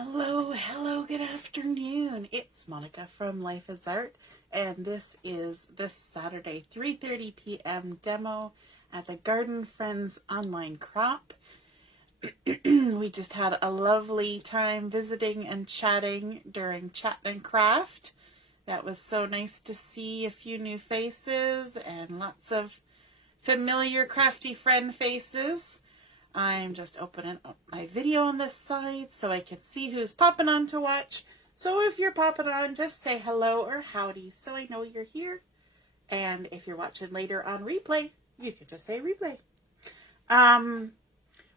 Hello, good afternoon. It's Monica from Life is Art, and this is this Saturday 3:30 p.m. demo at the Garden Friends online crop. We just had a lovely time visiting and chatting during Chat and Craft. That was so nice to see a few new faces and lots of familiar crafty friend faces. I'm just opening up my video on this side so I can see who's popping on to watch. So if you're popping on, just say hello or howdy so I know you're here. And if you're watching later on replay, you can just say replay.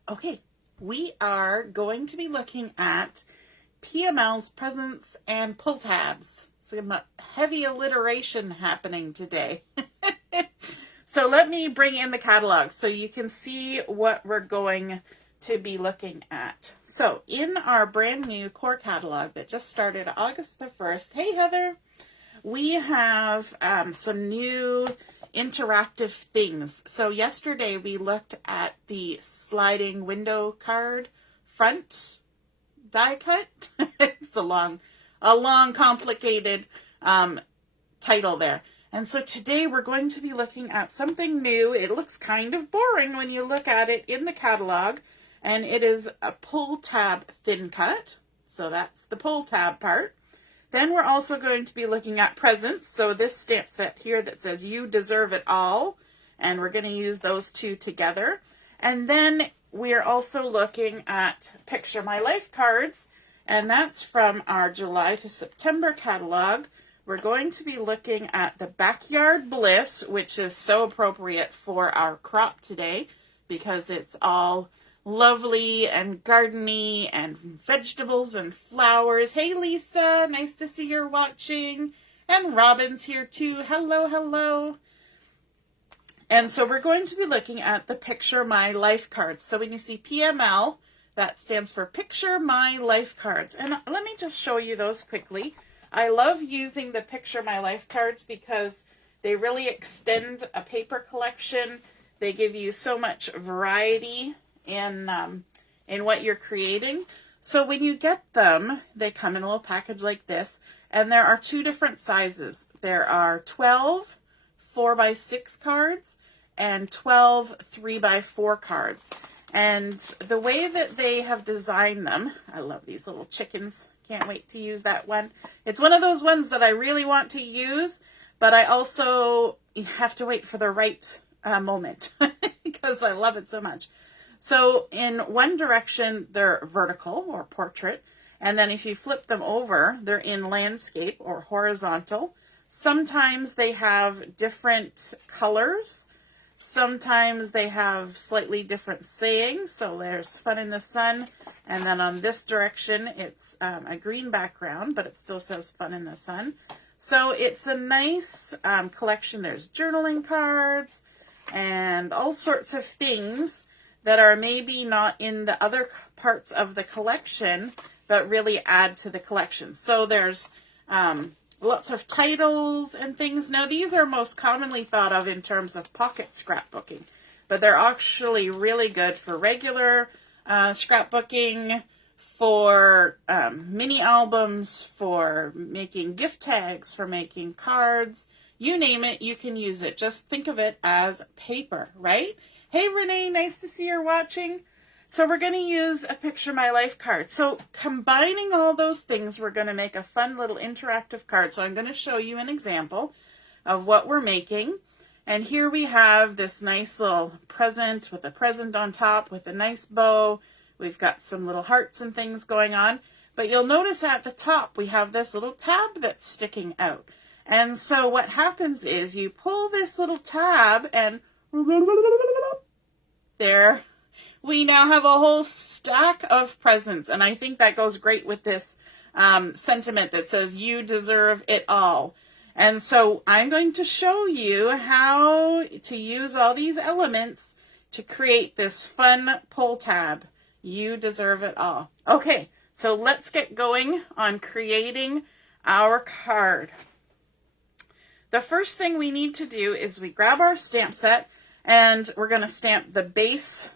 Okay, we are going to be looking at PMLs, presents, and pull tabs. Some heavy alliteration happening today. So let me bring in the catalog so you can see what we're going to be looking at. So in our brand new core catalog that just started August the 1st, hey Heather, we have some new interactive things. So yesterday we looked at the sliding window card front die cut. It's a long complicated title there. And so today we're going to be looking at something new. It looks kind of boring when you look at it in the catalog, and it is a pull tab thin cut. So that's the pull tab part. Then we're also going to be looking at presents. So this stamp set here that says you deserve it all, and we're going to use those two together. And then we're also looking at Picture My Life cards, and that's from our July to September catalog. We're going to be looking at the Backyard Bliss, which is so appropriate for our crop today because it's all lovely and gardeny and vegetables and flowers. Hey Lisa, nice to see you're watching. And Robin's here too. Hello. And so we're going to be looking at the Picture My Life cards. So when you see PML, that stands for Picture My Life cards. And let me just show you those quickly. I love using the Picture My Life cards because they really extend a paper collection. They give you so much variety in what you're creating. So when you get them, they come in a little package like this, and there are two different sizes. There are 12 4x6 cards and 12 3x4 cards. And the way that they have designed them, I love these little chickens. Can't wait to use that one. It's one of those ones that I really want to use, but I also have to wait for the right moment because I love it so much. So in one direction, they're vertical or portrait. And then if you flip them over, they're in landscape or horizontal. Sometimes they have different colors. Sometimes they have slightly different sayings. So there's Fun in the Sun. And then on this direction, it's a green background, but it still says Fun in the Sun. So it's a nice collection. There's journaling cards and all sorts of things that are maybe not in the other parts of the collection, but really add to the collection. So there's lots of titles and things. Now, these are most commonly thought of in terms of pocket scrapbooking, but they're actually really good for regular scrapbooking, for mini albums, for making gift tags, for making cards. You name it, you can use it. Just think of it as paper, right? Hey, Renee, nice to see you're watching. So we're going to use a Picture My Life card. So combining all those things, we're going to make a fun little interactive card. So I'm going to show you an example of what we're making. And here we have this nice little present with a present on top with a nice bow. We've got some little hearts and things going on. But you'll notice at the top we have this little tab that's sticking out. And so what happens is you pull this little tab and there we now have a whole stack of presents. And I think that goes great with this sentiment that says you deserve it all. And so I'm going to show you how to use all these elements to create this fun pull tab. You deserve it all. Okay, so let's get going on creating our card. The first thing we need to do is we grab our stamp set and we're going to stamp the base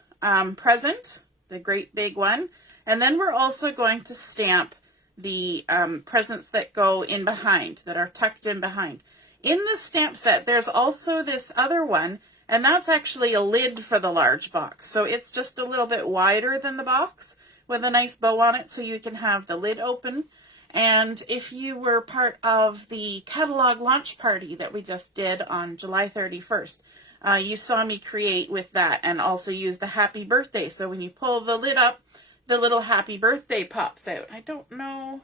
present, the great big one. And then we're also going to stamp the presents that go in behind, that are tucked in behind. In the stamp set, there's also this other one, and that's actually a lid for the large box. So it's just a little bit wider than the box with a nice bow on it, so you can have the lid open. And if you were part of the catalog launch party that we just did on July 31st, you saw me create with that and also use the happy birthday. So when you pull the lid up, the little happy birthday pops out. I don't know.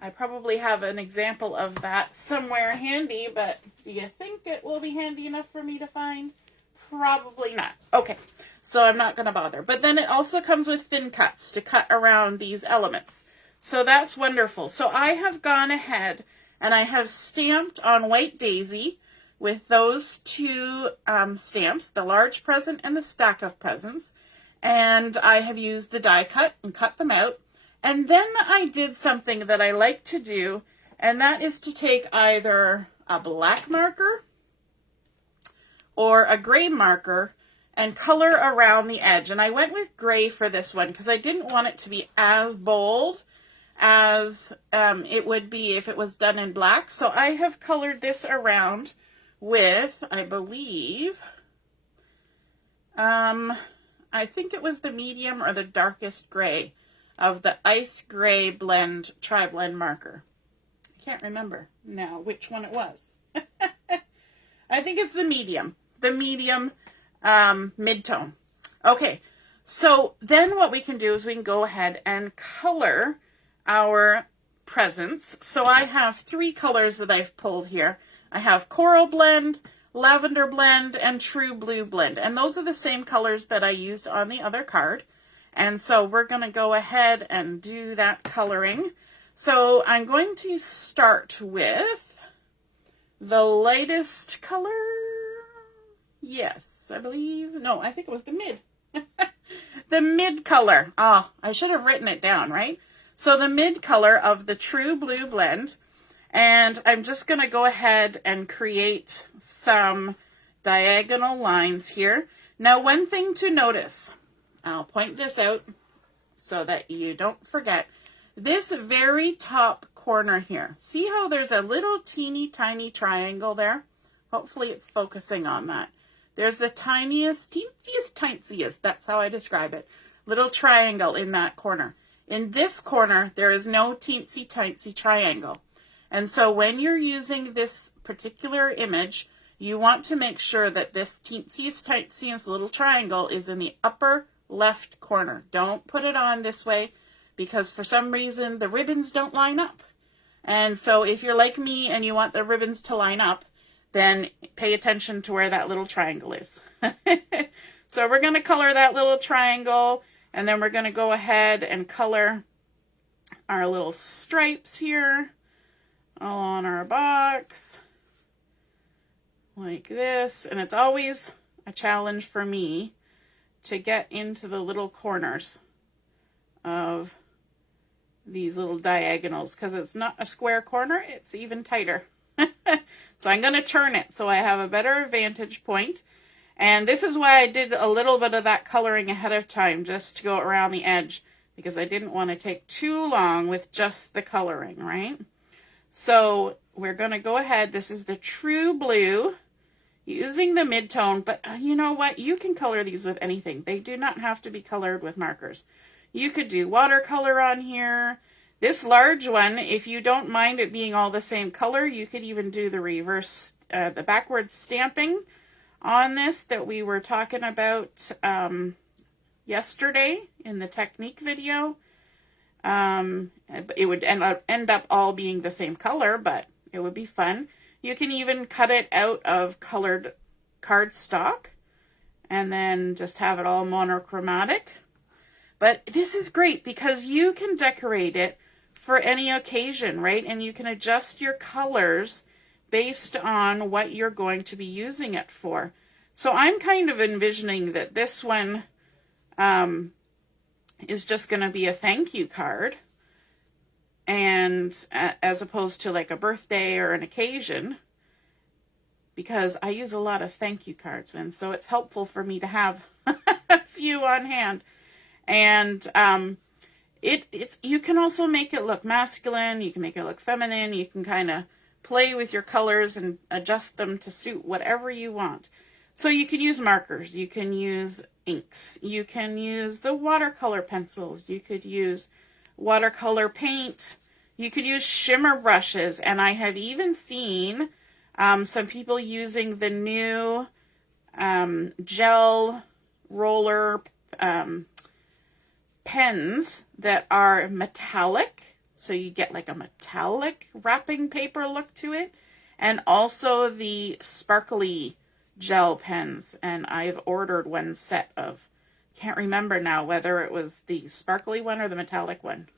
I probably have an example of that somewhere handy, but do you think it will be handy enough for me to find? Probably not. Okay, so I'm not going to bother. But then it also comes with thin cuts to cut around these elements. So that's wonderful. So I have gone ahead and I have stamped on White Daisy with those two stamps, the large present and the stack of presents. And I have used the die cut and cut them out. And then I did something that I like to do, and that is to take either a black marker or a gray marker and color around the edge. And I went with gray for this one because I didn't want it to be as bold as it would be if it was done in black. So I have colored this around with, I believe, I think it was the medium or the darkest gray of the Ice Gray Blend Tri-Blend marker. I can't remember now which one it was. I think it's the medium mid-tone. Okay, so then what we can do is we can go ahead and color our presents. So I have 3 colors that I've pulled here. I have Coral Blend, Lavender Blend, and True Blue Blend. And those are the same colors that I used on the other card. And so we're going to go ahead and do that coloring. So I'm going to start with the lightest color. Yes, I believe. No, I think it was the mid. The mid color. Oh, I should have written it down, right? So the mid color of the True Blue Blend. And I'm just going to go ahead and create some diagonal lines here. Now, one thing to notice, I'll point this out so that you don't forget. This very top corner here, see how there's a little teeny tiny triangle there? Hopefully it's focusing on that. There's the tiniest, teensiest, that's how I describe it, little triangle in that corner. In this corner, there is no teensy triangle. And so when you're using this particular image, you want to make sure that this teensiest little triangle is in the upper left corner. Don't put it on this way because for some reason the ribbons don't line up. And so if you're like me and you want the ribbons to line up, then pay attention to where that little triangle is. So we're going to color that little triangle, and then we're going to go ahead and color our little stripes here all on our box like this. And it's always a challenge for me to get into the little corners of these little diagonals because it's not a square corner, it's even tighter. So I'm going to turn it so I have a better vantage point. And this is why I did a little bit of that coloring ahead of time, just to go around the edge, because I didn't want to take too long with just the coloring, right? So we're going to go ahead. This is the True Blue, using the mid-tone, but you know what? You can color these with anything. They do not have to be colored with markers. You could do watercolor on here. This large one, if you don't mind it being all the same color, you could even do the reverse, the backwards stamping on this that we were talking about yesterday in the technique video. It would end up all being the same color, but it would be fun. You can even cut it out of colored cardstock and then just have it all monochromatic. But this is great because you can decorate it for any occasion, right? And you can adjust your colors based on what you're going to be using it for. So I'm kind of envisioning that this one is just going to be a thank you card, and as opposed to like a birthday or an occasion, because I use a lot of thank you cards, and so it's helpful for me to have a few on hand. And You can also make it look masculine, you can make it look feminine, you can kind of play with your colors and adjust them to suit whatever you want. So you can use markers, you can use inks, you can use the watercolor pencils, you could use watercolor paint, you could use shimmer brushes, and I have even seen some people using the new gel roller pens that are metallic, so you get like a metallic wrapping paper look to it, and also the sparkly gel pens. And I've ordered one set of, can't remember now whether it was the sparkly one or the metallic one.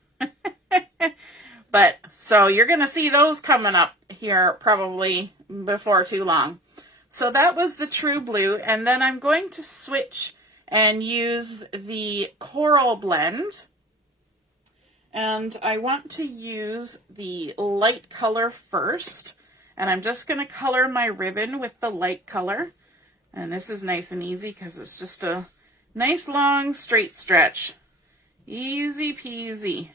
But so you're gonna see those coming up here probably before too long. So that was the True Blue, and then I'm going to switch and use the Coral Blend. And I want to use the light color first. And I'm just going to color my ribbon with the light color. And this is nice and easy because it's just a nice long straight stretch. Easy peasy.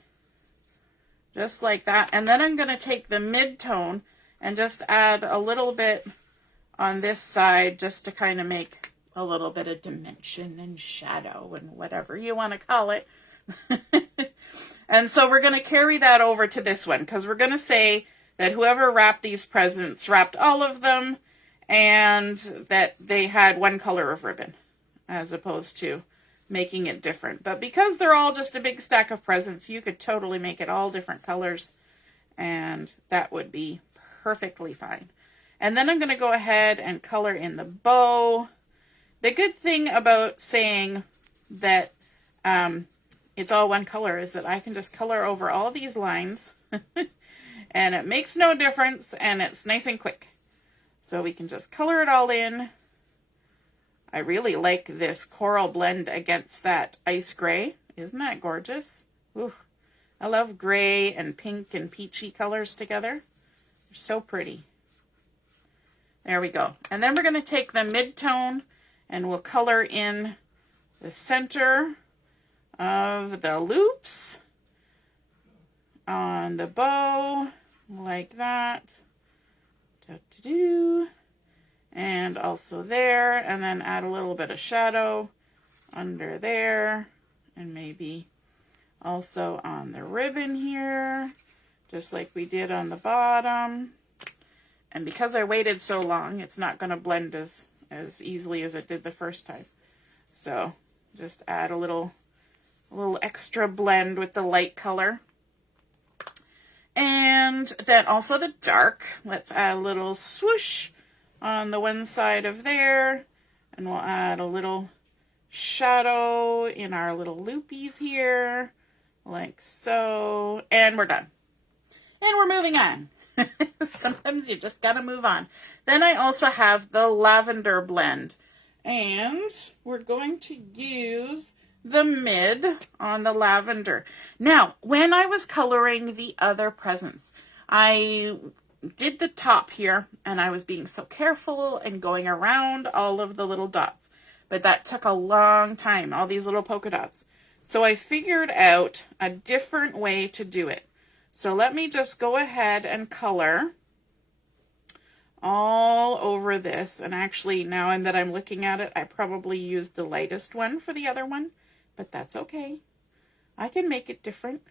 Just like that. And then I'm going to take the mid-tone and just add a little bit on this side just to kind of make a little bit of dimension and shadow and whatever you want to call it. And so we're going to carry that over to this one because we're going to say that whoever wrapped these presents wrapped all of them and that they had one color of ribbon as opposed to making it different. But because they're all just a big stack of presents, you could totally make it all different colors and that would be perfectly fine. And then I'm going to go ahead and color in the bow. The good thing about saying that it's all one color is that I can just color over all these lines and it makes no difference and it's nice and quick. So we can just color it all in. I really like this Coral Blend against that ice gray. Isn't that gorgeous? Ooh, I love gray and pink and peachy colors together. They're so pretty. There we go. And then we're going to take the mid-tone and we'll color in the center of the loops on the bow like that. And also there, and then add a little bit of shadow under there, and maybe also on the ribbon here, just like we did on the bottom. And because I waited so long, it's not going to blend as easily as it did the first time. So just add a little extra blend with the light color. And then also the dark. Let's add a little swoosh on the one side of there. And we'll add a little shadow in our little loopies here, like so. And we're done. And we're moving on. Sometimes you just gotta move on. Then I also have the Lavender Blend. And we're going to use the mid on the lavender. Now, when I was coloring the other presents, I did the top here and I was being so careful and going around all of the little dots. But that took a long time, all these little polka dots. So I figured out a different way to do it. So let me just go ahead and color all over this. And actually, now that I'm looking at it, I probably used the lightest one for the other one. But that's okay. I can make it different.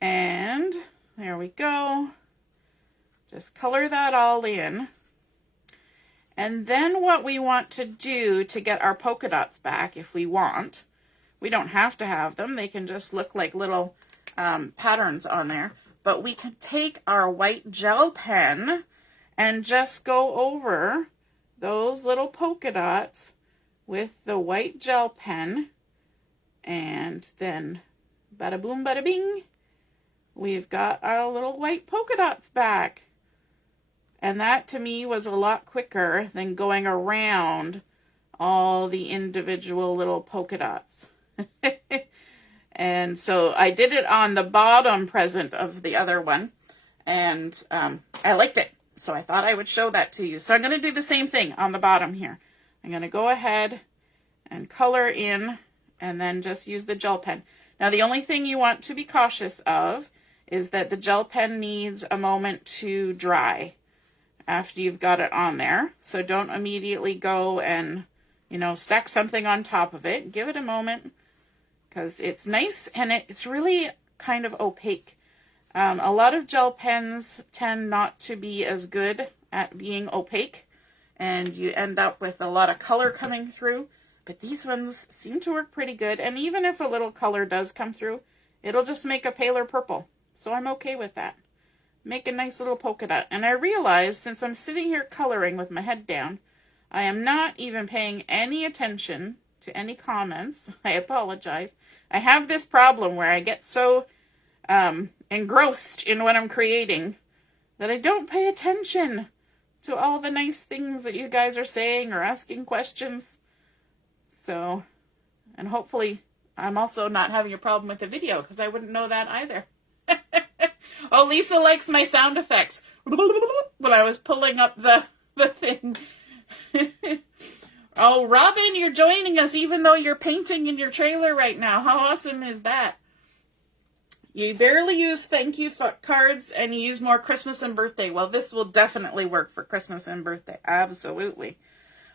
And there we go. Just color that all in. And then what we want to do to get our polka dots back, if we want, we don't have to have them. They can just look like little patterns on there. But we can take our white gel pen and just go over those little polka dots with the white gel pen, and then bada boom, bada bing, we've got our little white polka dots back. And that to me was a lot quicker than going around all the individual little polka dots. And so I did it on the bottom present of the other one, and I liked it. So I thought I would show that to you. So I'm going to do the same thing on the bottom here. I'm going to go ahead and color in and then just use the gel pen. Now, the only thing you want to be cautious of is that the gel pen needs a moment to dry after you've got it on there. So don't immediately go and, you know, stack something on top of it. Give it a moment because it's nice and it's really kind of opaque. A lot of gel pens tend not to be as good at being opaque, and you end up with a lot of color coming through. But these ones seem to work pretty good. And even if a little color does come through, it'll just make a paler purple. So I'm okay with that. Make a nice little polka dot. And I realize since I'm sitting here coloring with my head down, I am not even paying any attention to any comments. I apologize. I have this problem where I get so engrossed in what I'm creating that I don't pay attention to all the nice things that you guys are saying or asking questions. So, and hopefully I'm also not having a problem with the video because I wouldn't know that either. Oh, Lisa likes my sound effects when I was pulling up the thing. Oh, Robin, you're joining us even though you're painting in your trailer right now. How awesome is that? You barely use thank you cards and you use more Christmas and birthday. Well, this will definitely work for Christmas and birthday. Absolutely.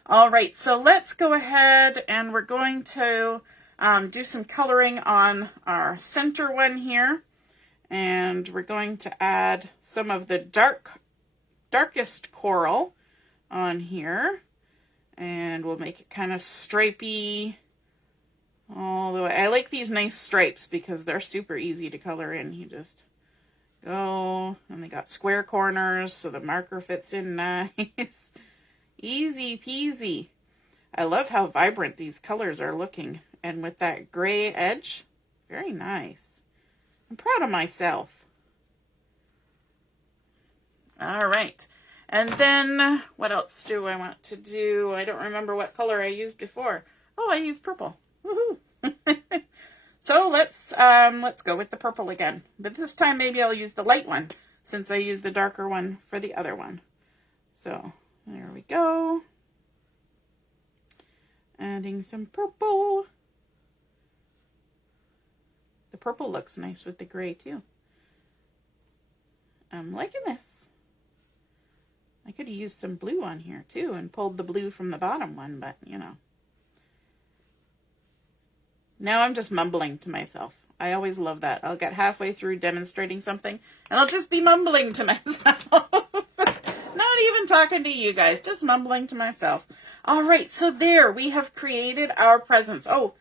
All right, so let's go ahead and we're going to do some coloring on our center one here. And we're going to add some of the darkest coral on here. And we'll make it kind of stripey all the way. I like these nice stripes because they're super easy to color in. You just go, and they got square corners so the marker fits in nice. Easy peasy. I love how vibrant these colors are looking. And with that gray edge, very nice. I'm proud of myself. All right. And then what else do I want to do? I don't remember what color I used before. Oh, I used purple. Woohoo. So let's go with the purple again. But this time maybe I'll use the light one since I used the darker one for the other one. So there we go. Adding some purple. The purple looks nice with the gray too. I'm liking this. I could have used some blue on here too and pulled the blue from the bottom one, but you know. Now I'm just mumbling to myself. I always love that. I'll get halfway through demonstrating something and I'll just be mumbling to myself. Not even talking to you guys, just mumbling to myself. All right, so there we have created our presents. Oh,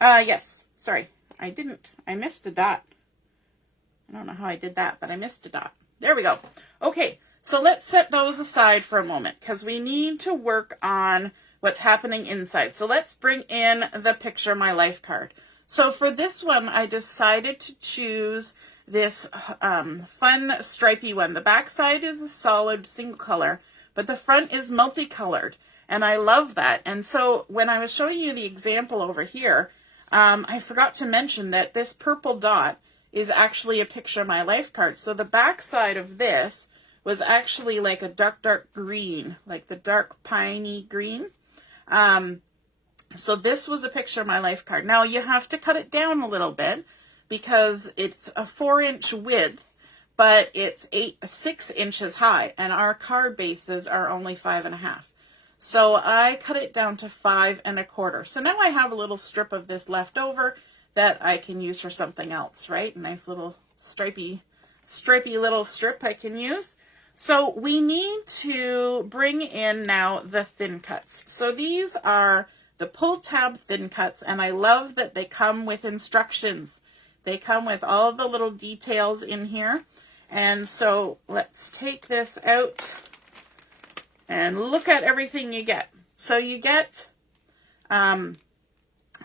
yes, sorry. I missed a dot. I don't know how I did that, but I missed a dot. There we go. Okay, so let's set those aside for a moment because we need to work on what's happening inside. So let's bring in the Picture My Life card. So for this one, I decided to choose this fun stripy one. The back side is a solid single color, but the front is multicolored, and I love that. And so when I was showing you the example over here, I forgot to mention that this purple dot is actually a Picture My Life card. So the back side of this was actually like a dark green, like the dark piney green. So this was a Picture My Life card. Now you have to cut it down a little bit because it's a 4-inch width, but it's 6 inches high, and our card bases are only 5.5. So I cut it down to 5 1/4. So now I have a little strip of this left over that I can use for something else, right? A nice little stripy little strip I can use. So we need to bring in now the thin cuts. So these are the pull tab thin cuts, and I love that they come with instructions. They come with all the little details in here. And so let's take this out and look at everything you get. So you get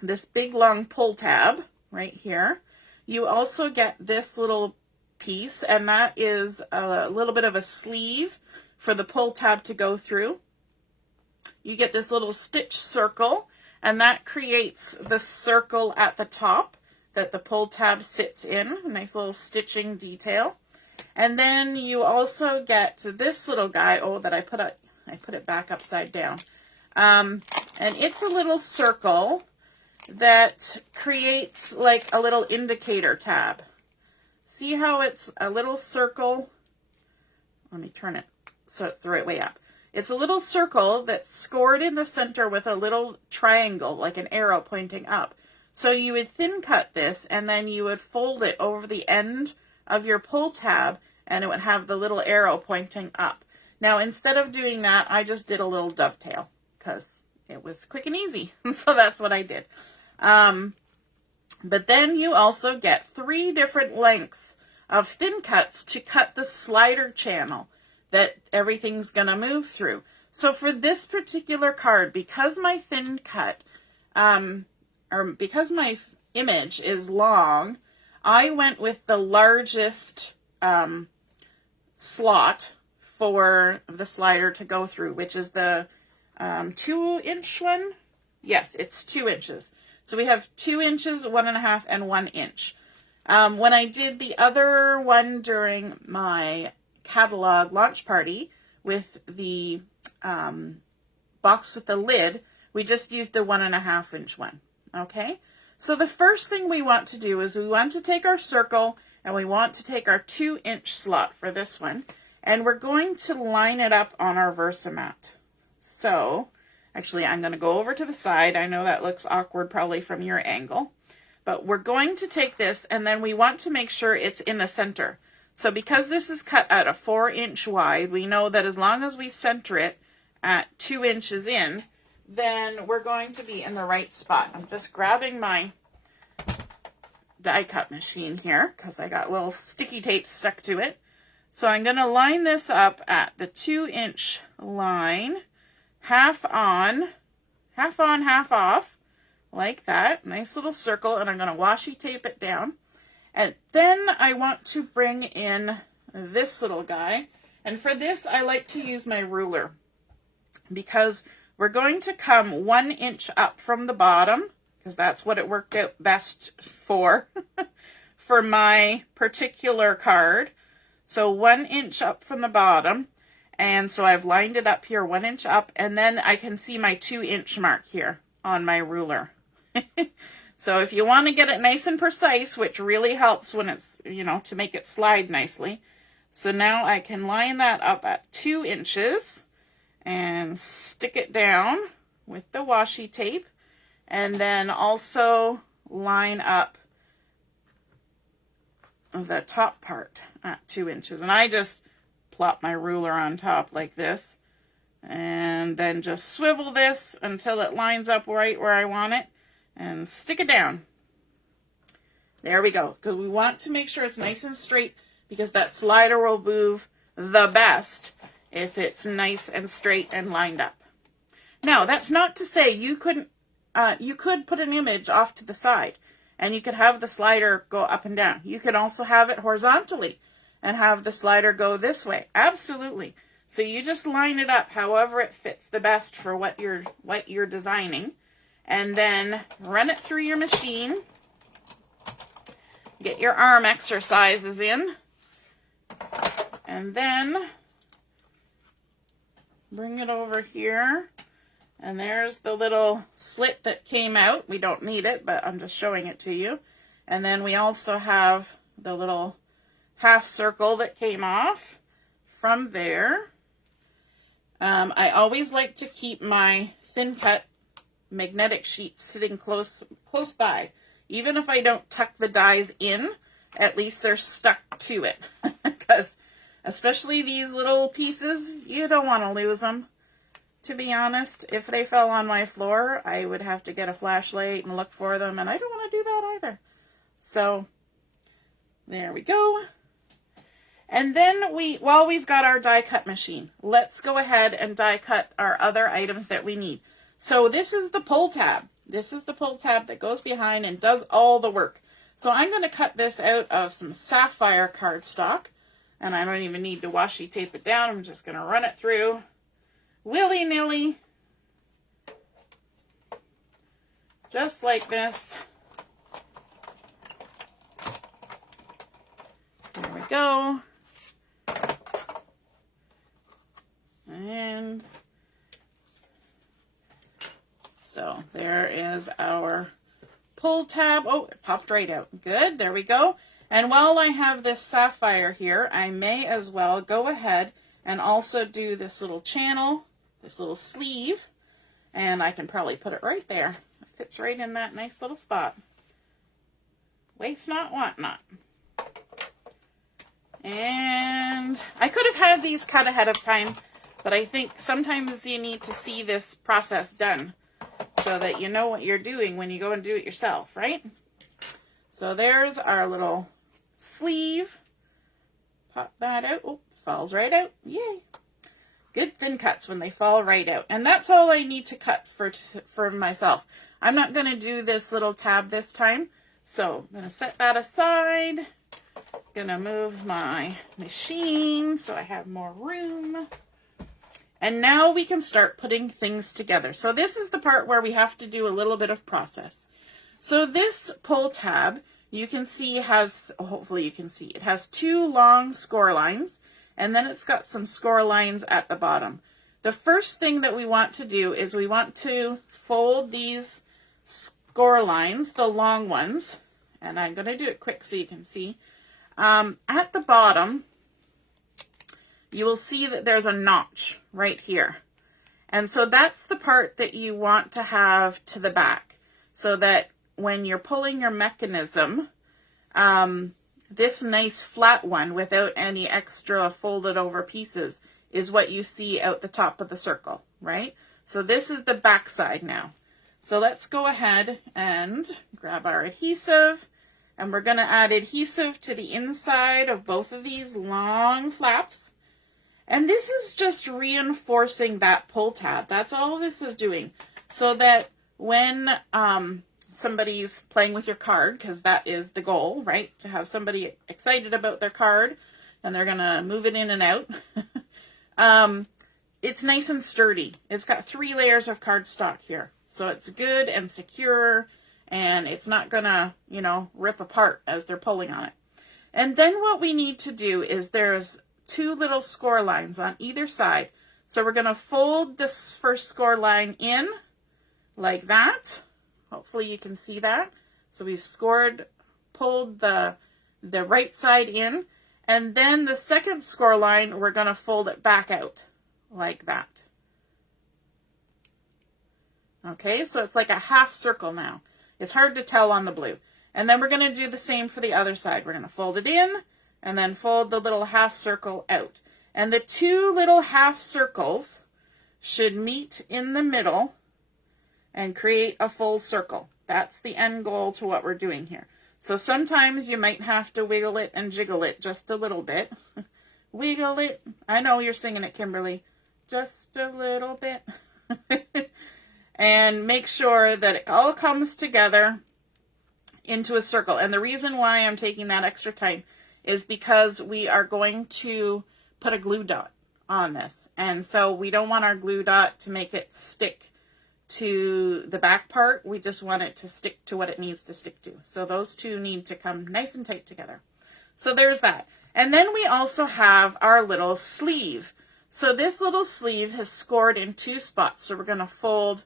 this big long pull tab right here. You also get this little piece, and that is a little bit of a sleeve for the pull tab to go through. You get this little stitch circle, and that creates the circle at the top that the pull tab sits in, a nice little stitching detail. And then you also get this little guy, that I put it back upside down. And it's a little circle, that creates like a little indicator tab. See how it's a little circle? Let me turn it so it's the right way up. It's a little circle that's scored in the center with a little triangle, like an arrow pointing up. So you would thin cut this and then you would fold it over the end of your pull tab and it would have the little arrow pointing up. Now, instead of doing that, I just did a little dovetail because it was quick and easy. So that's what I did. But then you also get 3 different lengths of thin cuts to cut the slider channel that everything's going to move through. So for this particular card, because my thin cut, or because my image is long, I went with the largest slot for the slider to go through, which is the 2-inch one. Yes, it's 2 inches. So we have 2 inches, 1.5, and 1 inch. When I did the other one during my catalog launch party with the box with the lid, we just used the 1.5 inch one. Okay, so the first thing we want to do is we want to take our circle and we want to take our 2-inch slot for this one, and we're going to line it up on our Versamat. So actually, I'm going to go over to the side. I know that looks awkward probably from your angle, but we're going to take this and then we want to make sure it's in the center. So because this is cut at a 4-inch wide, we know that as long as we center it at 2 inches in, then we're going to be in the right spot. I'm just grabbing my die cut machine here because I got little sticky tape stuck to it. So I'm going to line this up at the 2-inch line, half on, half off, like that. Nice little circle, and I'm going to washi tape it down. And then I want to bring in this little guy. And for this, I like to use my ruler because we're going to come 1 inch up from the bottom, because that's what it worked out best for, for my particular card. So 1 inch up from the bottom. And so I've lined it up here 1 inch up, and then I can see my 2-inch mark here on my ruler. So if you want to get it nice and precise, which really helps when it's, you know, to make it slide nicely. So now I can line that up at 2 inches and stick it down with the washi tape, and then also line up the top part at 2 inches. And I just plop my ruler on top like this, and then just swivel this until it lines up right where I want it, and stick it down. There we go, because we want to make sure it's nice and straight, because that slider will move the best if it's nice and straight and lined up. Now, that's not to say you could put an image off to the side, and you could have the slider go up and down. You could also have it horizontally and have the slider go this way. Absolutely. So you just line it up however it fits the best for what you're designing, and then run it through your machine. Get your arm exercises in, and then bring it over here. And there's the little slit that came out. We don't need it, but I'm just showing it to you. And then we also have the little half circle that came off from there. I always like to keep my thin cut magnetic sheets sitting close by. Even if I don't tuck the dies in, at least they're stuck to it. Because especially these little pieces, you don't want to lose them. To be honest, if they fell on my floor, I would have to get a flashlight and look for them, and I don't want to do that either. So, there we go. And then while we've got our die cut machine, let's go ahead and die cut our other items that we need. So this is the pull tab. This is the pull tab that goes behind and does all the work. So I'm going to cut this out of some sapphire cardstock, and I don't even need to washi tape it down. I'm just going to run it through willy-nilly, just like this. There we go. And so there is our pull tab. Oh, it popped right out. Good, there we go. And while I have this sapphire here, I may as well go ahead and also do this little channel, this little sleeve, and I can probably put it right there. It fits right in that nice little spot. Waste not, want not. And I could have had these cut ahead of time, but I think sometimes you need to see this process done so that you know what you're doing when you go and do it yourself, right? So there's our little sleeve. Pop that out. Oh, falls right out. Yay. Good thin cuts when they fall right out. And that's all I need to cut for myself. I'm not going to do this little tab this time. So I'm going to set that aside. Going to move my machine so I have more room. And now we can start putting things together. So this is the part where we have to do a little bit of process. So this pull tab, you can see has, hopefully you can see, it has 2 long score lines, and then it's got some score lines at the bottom. The first thing that we want to do is we want to fold these score lines, the long ones, and I'm going to do it quick so you can see. At the bottom, you will see that there's a notch right here. And so that's the part that you want to have to the back, so that when you're pulling your mechanism, this nice flat one without any extra folded over pieces is what you see out the top of the circle, right? So this is the back side now. So let's go ahead and grab our adhesive, and we're going to add adhesive to the inside of both of these long flaps. And this is just reinforcing that pull tab. That's all this is doing. So that when somebody's playing with your card, because that is the goal, right? To have somebody excited about their card, and they're going to move it in and out. It's nice and sturdy. It's got 3 layers of cardstock here. So it's good and secure, and it's not going to, you know, rip apart as they're pulling on it. And then what we need to do is there's 2 little score lines on either side. So we're going to fold this first score line in like that. Hopefully you can see that. So we've pulled the right side in, and then the second score line, we're going to fold it back out like that. Okay, so it's like a half circle now. It's hard to tell on the blue. And then we're going to do the same for the other side. We're going to fold it in and then fold the little half circle out. And the 2 little half circles should meet in the middle and create a full circle. That's the end goal to what we're doing here. So sometimes you might have to wiggle it and jiggle it just a little bit. Wiggle it. I know you're singing it, Kimberly. Just a little bit. And make sure that it all comes together into a circle. And the reason why I'm taking that extra time is because we are going to put a glue dot on this. And so we don't want our glue dot to make it stick to the back part. We just want it to stick to what it needs to stick to. So those 2 need to come nice and tight together. So there's that. And then we also have our little sleeve. So this little sleeve has scored in 2 spots. So we're going to fold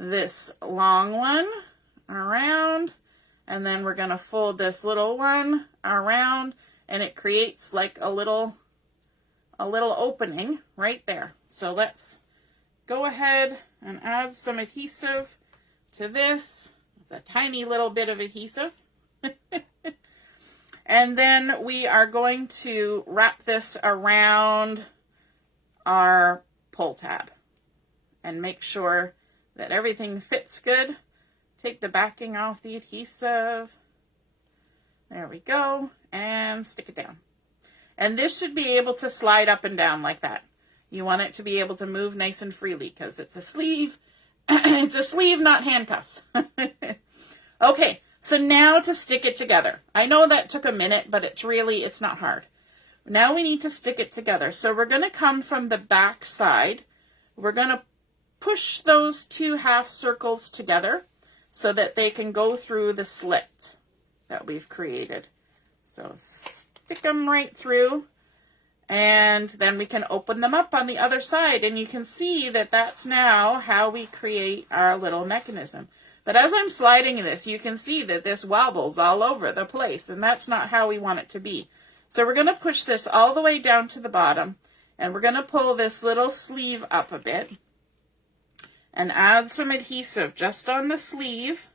this long one around, and then we're going to fold this little one around, and it creates like a little opening right there. So let's go ahead and add some adhesive to this. It's a tiny little bit of adhesive. And then we are going to wrap this around our pull tab and make sure that everything fits good. Take the backing off the adhesive. There we go. And stick it down. And this should be able to slide up and down like that. You want it to be able to move nice and freely because it's a sleeve. It's a sleeve, not handcuffs. Okay, so now to stick it together. I know that took a minute, but it's not hard. Now we need to stick it together. So we're going to come from the back side. We're going to push those 2 half circles together so that they can go through the slit that we've created. So stick them right through. And then we can open them up on the other side, and you can see that that's now how we create our little mechanism. But as I'm sliding this, you can see that this wobbles all over the place, and that's not how we want it to be. So we're going to push this all the way down to the bottom, and we're going to pull this little sleeve up a bit and add some adhesive just on the sleeve,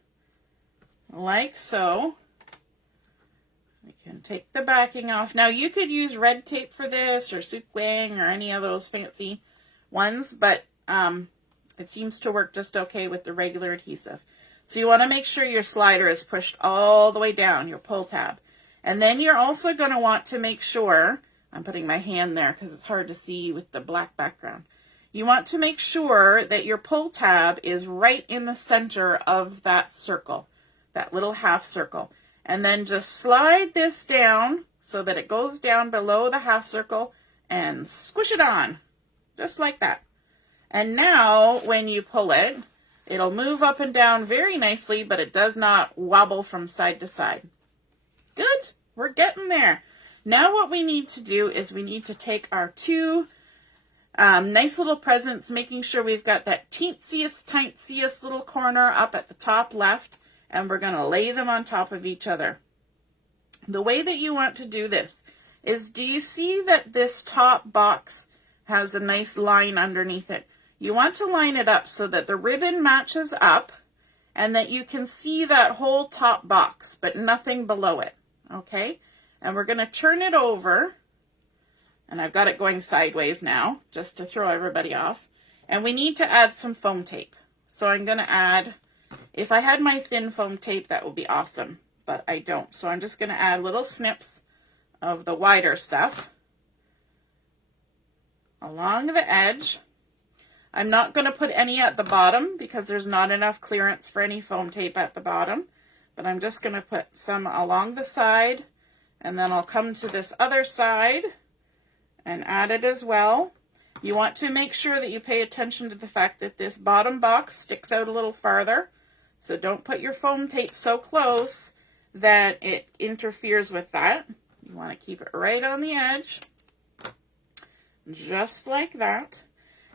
like so. We can take the backing off. Now you could use red tape for this, or sukwang, or any of those fancy ones, but it seems to work just okay with the regular adhesive. So you want to make sure your slider is pushed all the way down, your pull tab. And then you're also going to want to make sure, I'm putting my hand there because it's hard to see with the black background. You want to make sure that your pull tab is right in the center of that circle, that little half circle. And then just slide this down so that it goes down below the half circle and squish it on, just like that. And now when you pull it, it'll move up and down very nicely, but it does not wobble from side to side. Good, we're getting there. Now what we need to do is we need to take our two nice little presents, making sure we've got that teensiest little corner up at the top left, and we're going to lay them on top of each other. The way that you want to do this is, do you see that this top box has a nice line underneath it? You want to line it up so that the ribbon matches up and that you can see that whole top box, but nothing below it, okay? And we're going to turn it over, and I've got it going sideways now, just to throw everybody off. And we need to add some foam tape. So I'm going to add, if I had my thin foam tape, that would be awesome, but I don't. So I'm just going to add little snips of the wider stuff along the edge. I'm not going to put any at the bottom because there's not enough clearance for any foam tape at the bottom, but I'm just going to put some along the side, and then I'll come to this other side and add it as well. You want to make sure that you pay attention to the fact that this bottom box sticks out a little farther. So don't put your foam tape so close that it interferes with that. You want to keep it right on the edge, just like that.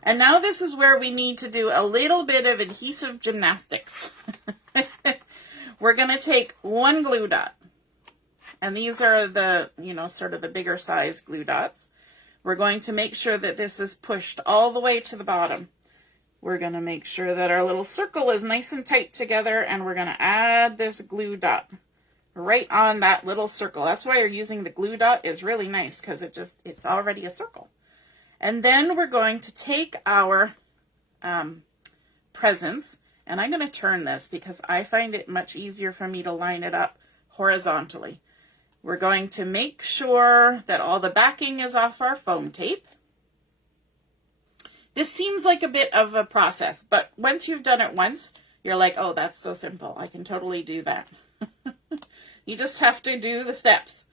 And now this is where we need to do a little bit of adhesive gymnastics. We're going to take one glue dot. And these are the, sort of the bigger size glue dots. We're going to make sure that this is pushed all the way to the bottom. We're going to make sure that our little circle is nice and tight together, and we're going to add this glue dot right on that little circle. That's why you're using the glue dot, is really nice because it's already a circle. And then we're going to take our presents, and I'm going to turn this because I find it much easier for me to line it up horizontally. We're going to make sure that all the backing is off our foam tape. This seems like a bit of a process, but once you've done it once, you're like, oh, that's so simple. I can totally do that. You just have to do the steps.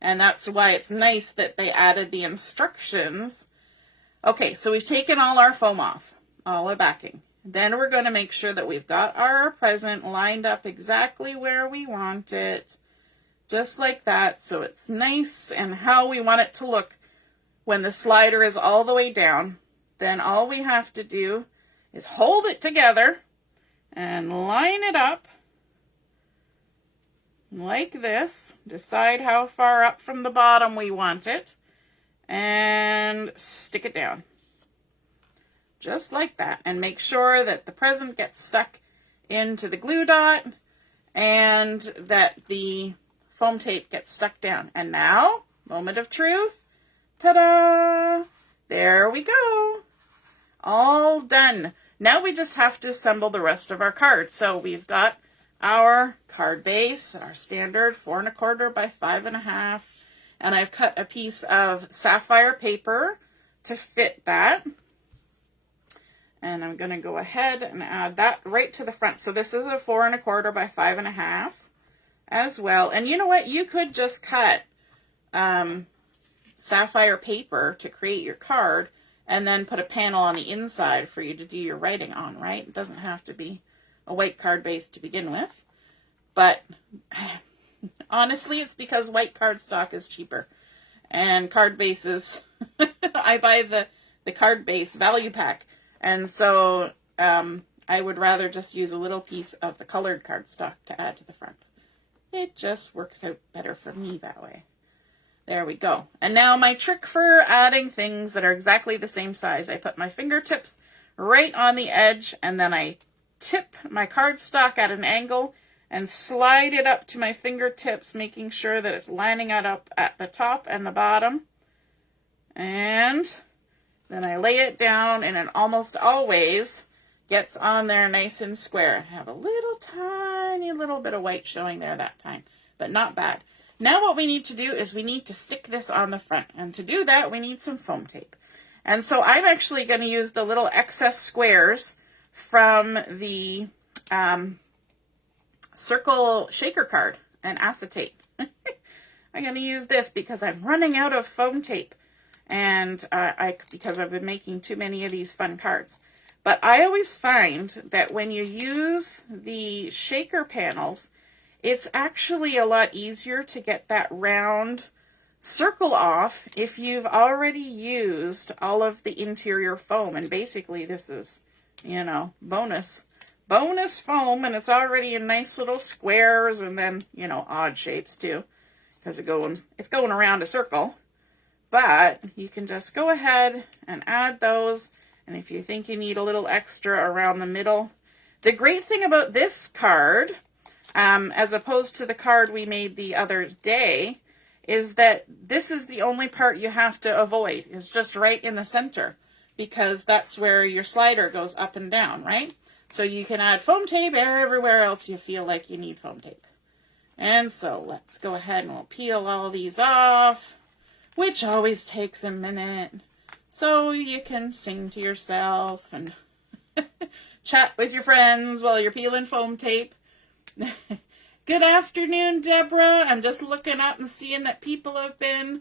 And that's why it's nice that they added the instructions. Okay, so we've taken all our foam off, all our backing. Then we're going to make sure that we've got our present lined up exactly where we want it. Just like that, so it's nice and how we want it to look when the slider is all the way down. Then all we have to do is hold it together and line it up like this. Decide how far up from the bottom we want it and stick it down. Just like that. And make sure that the present gets stuck into the glue dot and that the foam tape gets stuck down. And now, moment of truth. Ta-da! There we go. All done. Now we just have to assemble the rest of our card. So we've got our card base, our standard 4 1/4 by 5 1/2, and I've cut a piece of sapphire paper to fit that. And I'm going to go ahead and add that right to the front. So this is a 4 1/4 by 5 1/2 as well. And you know what? You could just cut sapphire paper to create your card and then put a panel on the inside for you to do your writing on, right? It doesn't have to be a white card base to begin with. But honestly, it's because white cardstock is cheaper. and card bases. I buy the card base value pack. And so I would rather just use a little piece of the colored cardstock to add to the front. It just works out better for me that way. There we go. And now my trick for adding things that are exactly the same size. I put my fingertips right on the edge, and then I tip my cardstock at an angle and slide it up to my fingertips, making sure that it's lining it up at the top and the bottom. And then I lay it down, and it almost always gets on there nice and square. I have a little tiny little bit of white showing there that time, but not bad. Now what we need to do is we need to stick this on the front. And to do that, we need some foam tape. And so I'm actually going to use the little excess squares from the circle shaker card and acetate. I'm going to use this because I'm running out of foam tape. And because I've been making too many of these fun cards. But I always find that when you use the shaker panels, it's actually a lot easier to get that round circle off if you've already used all of the interior foam. And basically this is, you know, bonus foam, and it's already in nice little squares and then, you know, odd shapes too, because it's going around a circle. But you can just go ahead and add those. And if you think you need a little extra around the middle. The great thing about this card, as opposed to the card we made the other day, is that this is the only part you have to avoid. It's just right in the center, because that's where your slider goes up and down, right? So you can add foam tape everywhere else you feel like you need foam tape. And so let's go ahead and we'll peel all these off, which always takes a minute. So you can sing to yourself and chat with your friends while you're peeling foam tape. Good afternoon, Deborah. I'm just looking up and seeing that people have been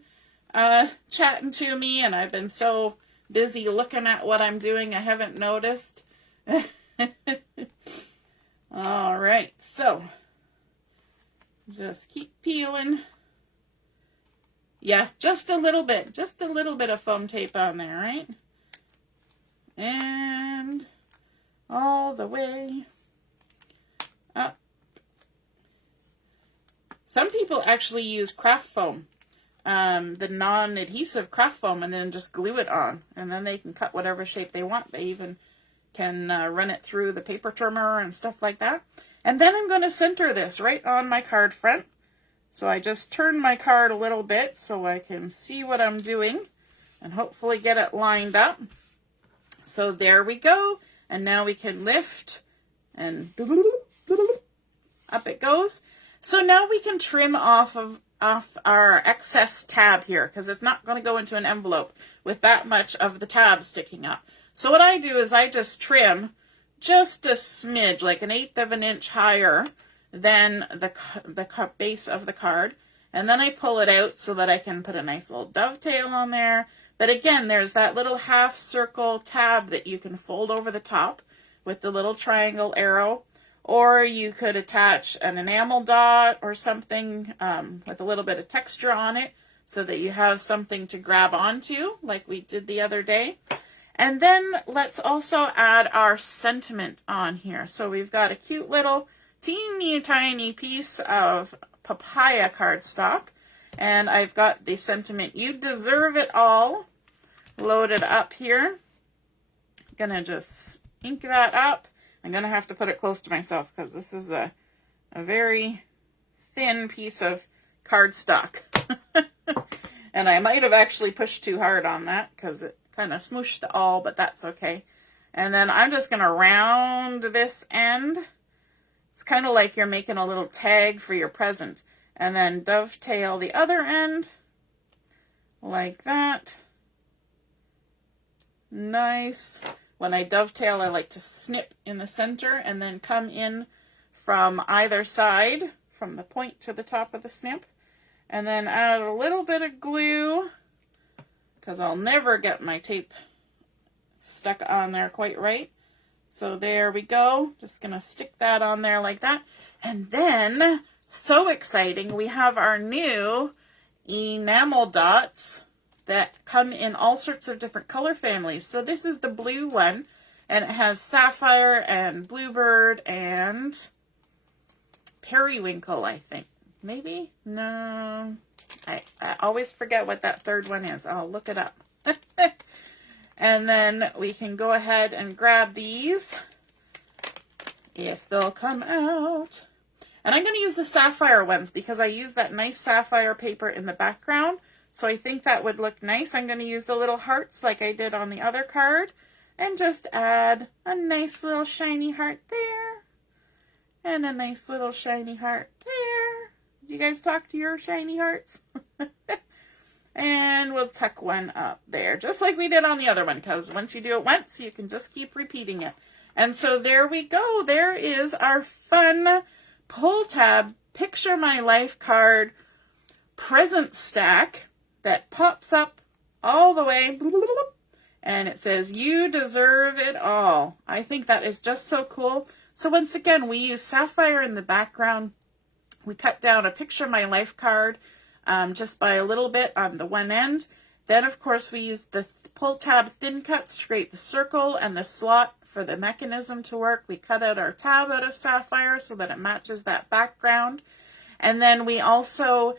chatting to me, and I've been so busy looking at what I'm doing, I haven't noticed. All right, so just keep peeling. Yeah, just a little bit of foam tape on there, right? And all the way up. Some people actually use craft foam, the non-adhesive craft foam, and then just glue it on. And then they can cut whatever shape they want. They even can run it through the paper trimmer and stuff like that. And then I'm going to center this right on my card front. So I just turn my card a little bit so I can see what I'm doing and hopefully get it lined up. So there we go. And now we can lift and up it goes. So now we can trim off our excess tab here, because it's not going to go into an envelope with that much of the tab sticking up. So what I do is I just trim just a smidge, like 1/8 of an inch higher than the base of the card. And then I pull it out so that I can put a nice little dovetail on there. But again, there's that little half circle tab that you can fold over the top with the little triangle arrow. Or you could attach an enamel dot or something with a little bit of texture on it so that you have something to grab onto like we did the other day. And then let's also add our sentiment on here. So we've got a cute little teeny tiny piece of papaya cardstock, and I've got the sentiment, "You deserve it all," loaded up here. I'm gonna just ink that up. I'm gonna have to put it close to myself because this is a very thin piece of cardstock. And I might have actually pushed too hard on that because it kind of smooshed it all, but that's okay. And then I'm just gonna round this end. It's kind of like you're making a little tag for your present. And then dovetail the other end like that. Nice. When I dovetail, I like to snip in the center and then come in from either side, from the point to the top of the snip. And then add a little bit of glue, because I'll never get my tape stuck on there quite right. So there we go. Just going to stick that on there like that. And then, so exciting, we have our new enamel dots that come in all sorts of different color families. So this is the blue one, and it has sapphire and bluebird and periwinkle, I think. Maybe? No. I always forget what that third one is. I'll look it up. And then we can go ahead and grab these if they'll come out. And I'm going to use the sapphire ones because I use that nice sapphire paper in the background. So I think that would look nice. I'm going to use the little hearts like I did on the other card. And just add a nice little shiny heart there. And a nice little shiny heart there. You guys talk to your shiny hearts? And we'll tuck one up there, just like we did on the other one, because once you do it once, you can just keep repeating it. And so there we go. There is our fun pull tab Picture My Life card present stack that pops up all the way. And it says, "You deserve it all." I think that is just so cool. So once again, we use sapphire in the background. We cut down a Picture My Life card just by a little bit on the one end. Then, of course, we use the pull tab thin cuts to create the circle and the slot for the mechanism to work. We cut out our tab out of sapphire so that it matches that background. And then we also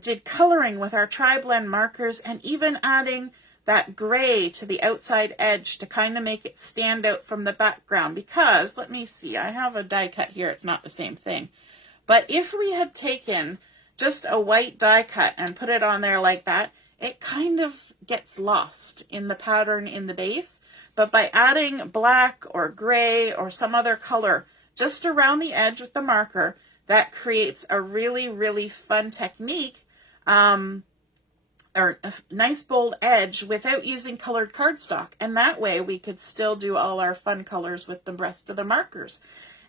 did coloring with our tri-blend markers and even adding that gray to the outside edge to kind of make it stand out from the background. Because, let me see, I have a die cut here. It's not the same thing. But if we had taken just a white die cut and put it on there like that, it kind of gets lost in the pattern in the base. But by adding black or gray or some other color just around the edge with the marker, that creates a really, really fun technique, or a nice bold edge without using colored cardstock. And that way we could still do all our fun colors with the rest of the markers.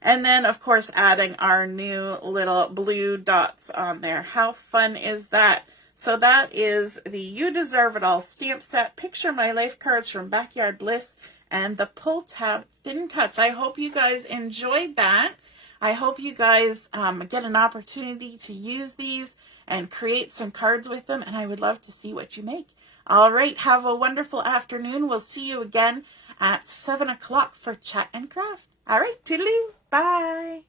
And then, of course, adding our new little blue dots on there. How fun is that? So that is the You Deserve It All stamp set, Picture My Life cards from Backyard Bliss, and the pull tab thin cuts. I hope you guys enjoyed that. I hope you guys get an opportunity to use these and create some cards with them, and I would love to see what you make. All right, have a wonderful afternoon. We'll see you again at 7 o'clock for Chat and Craft. All right, toodaloo. Bye.